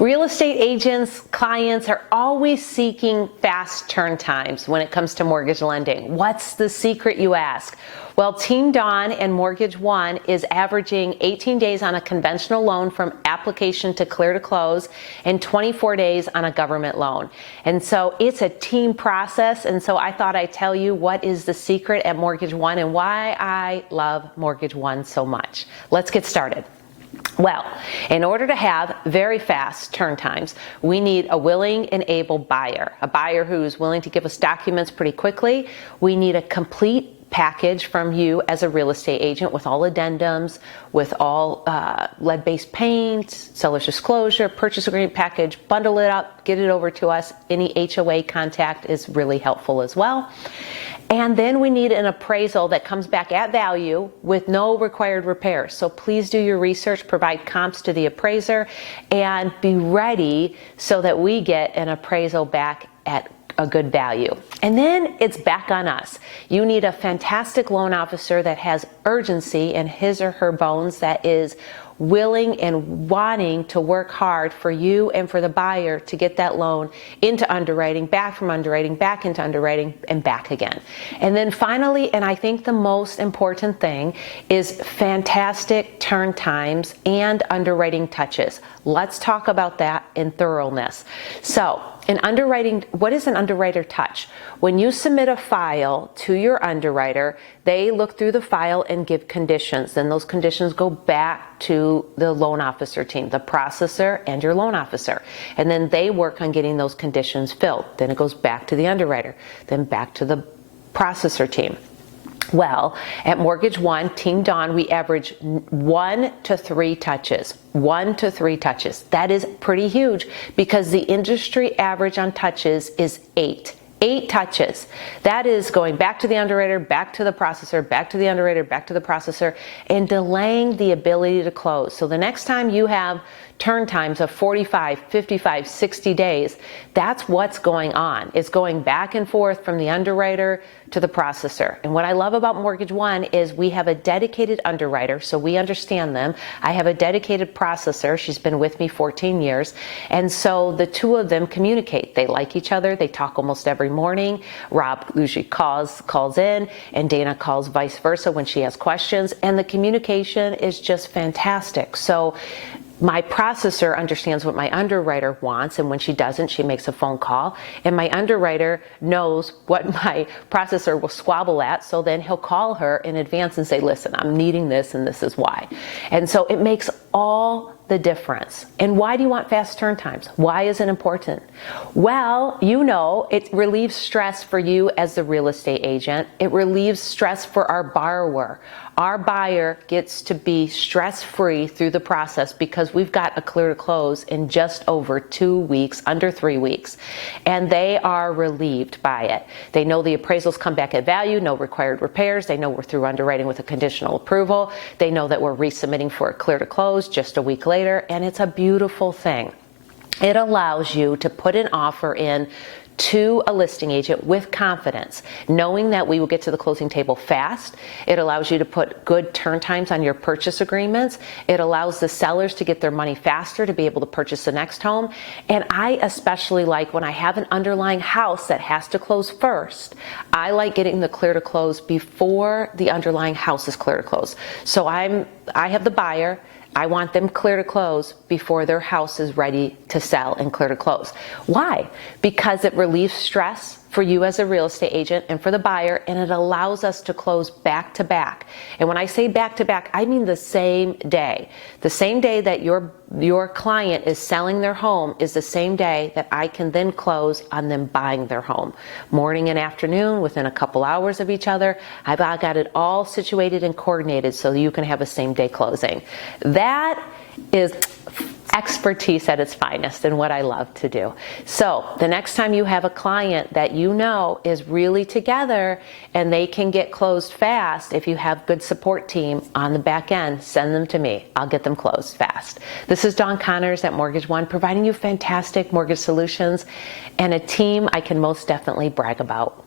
Real estate agents, clients are always seeking fast turn times when it comes to mortgage lending. What's the secret, you ask? Well, Team Dawn and Mortgage One is averaging 18 days on a conventional loan from application to clear to close and 24 days on a government loan. And so it's a team process. And so I thought I'd tell you what is the secret at Mortgage One and why I love Mortgage One so much. Let's get started. Well, in order to have very fast turn times, we need a willing and able buyer, a buyer who's willing to give us documents pretty quickly. We need a complete package from you as a real estate agent with all addendums, with all lead-based paint, seller's disclosure, purchase agreement package, bundle it up, get it over to us. Any HOA contact is really helpful as well. And then we need an appraisal that comes back at value with no required repairs. So please do your research, provide comps to the appraiser, and be ready so that we get an appraisal back at a good value. And then it's back on us. You need a fantastic loan officer that has urgency in his or her bones, that is willing and wanting to work hard for you and for the buyer to get that loan into underwriting, back from underwriting, back into underwriting, and back again. And then finally, and I think the most important thing, is fantastic turn times and underwriting touches. Let's talk about that in thoroughness. So, in underwriting, what is an underwriter touch? When you submit a file to your underwriter, they look through the file and give conditions. Then those conditions go back to the loan officer team, the processor and your loan officer. And then they work on getting those conditions filled. Then it goes back to the underwriter, then back to the processor team. Well, at Mortgage One, Team Dawn, we average 1 to 3 touches. 1 to 3 touches. That is pretty huge because the industry average on touches is 8. 8 touches. That is going back to the underwriter, back to the processor, back to the underwriter, back to the processor, and delaying the ability to close. So the next time you have turn times of 45, 55, 60 days, that's what's going on. It's going back and forth from the underwriter to the processor. And what I love about Mortgage One is we have a dedicated underwriter, so we understand them. I have a dedicated processor. She's been with me 14 years. And so the two of them communicate. They like each other. They talk almost every morning. Rob usually calls in, and Dana calls vice versa when she has questions. And the communication is just fantastic. So my processor understands what my underwriter wants, and when she doesn't, she makes a phone call. And my underwriter knows what my processor will squabble at, so then he'll call her in advance and say, listen, I'm needing this, and this is why. And so it makes all the difference. And why do you want fast turn times? Why is it important? Well, you know, it relieves stress for you as the real estate agent. It relieves stress for our borrower. Our buyer gets to be stress-free through the process because we've got a clear to close in just over 2 weeks, under 3 weeks. And they are relieved by it. They know the appraisals come back at value, no required repairs. They know we're through underwriting with a conditional approval. They know that we're resubmitting for a clear to close just a week later, and it's a beautiful thing. It allows you to put an offer in to a listing agent with confidence, knowing that we will get to the closing table fast. It allows you to put good turn times on your purchase agreements. It allows the sellers to get their money faster to be able to purchase the next home. And I especially like when I have an underlying house that has to close first, I like getting the clear to close before the underlying house is clear to close. So I have the buyer. I want them clear to close before their house is ready to sell and clear to close. Why? Because it relieves stress for you as a real estate agent and for the buyer, and it allows us to close back to back. And when I say back to back, I mean the same day. The same day that your client is selling their home is the same day that I can then close on them buying their home. Morning and afternoon, within a couple hours of each other. I've got it all situated and coordinated so you can have a same day closing. That is expertise at its finest and what I love to do. So the next time you have a client that you know is really together and they can get closed fast, if you have good support team on the back end, send them to me. I'll get them closed fast. This is Dawn Connors at Mortgage One, providing you fantastic mortgage solutions and a team I can most definitely brag about.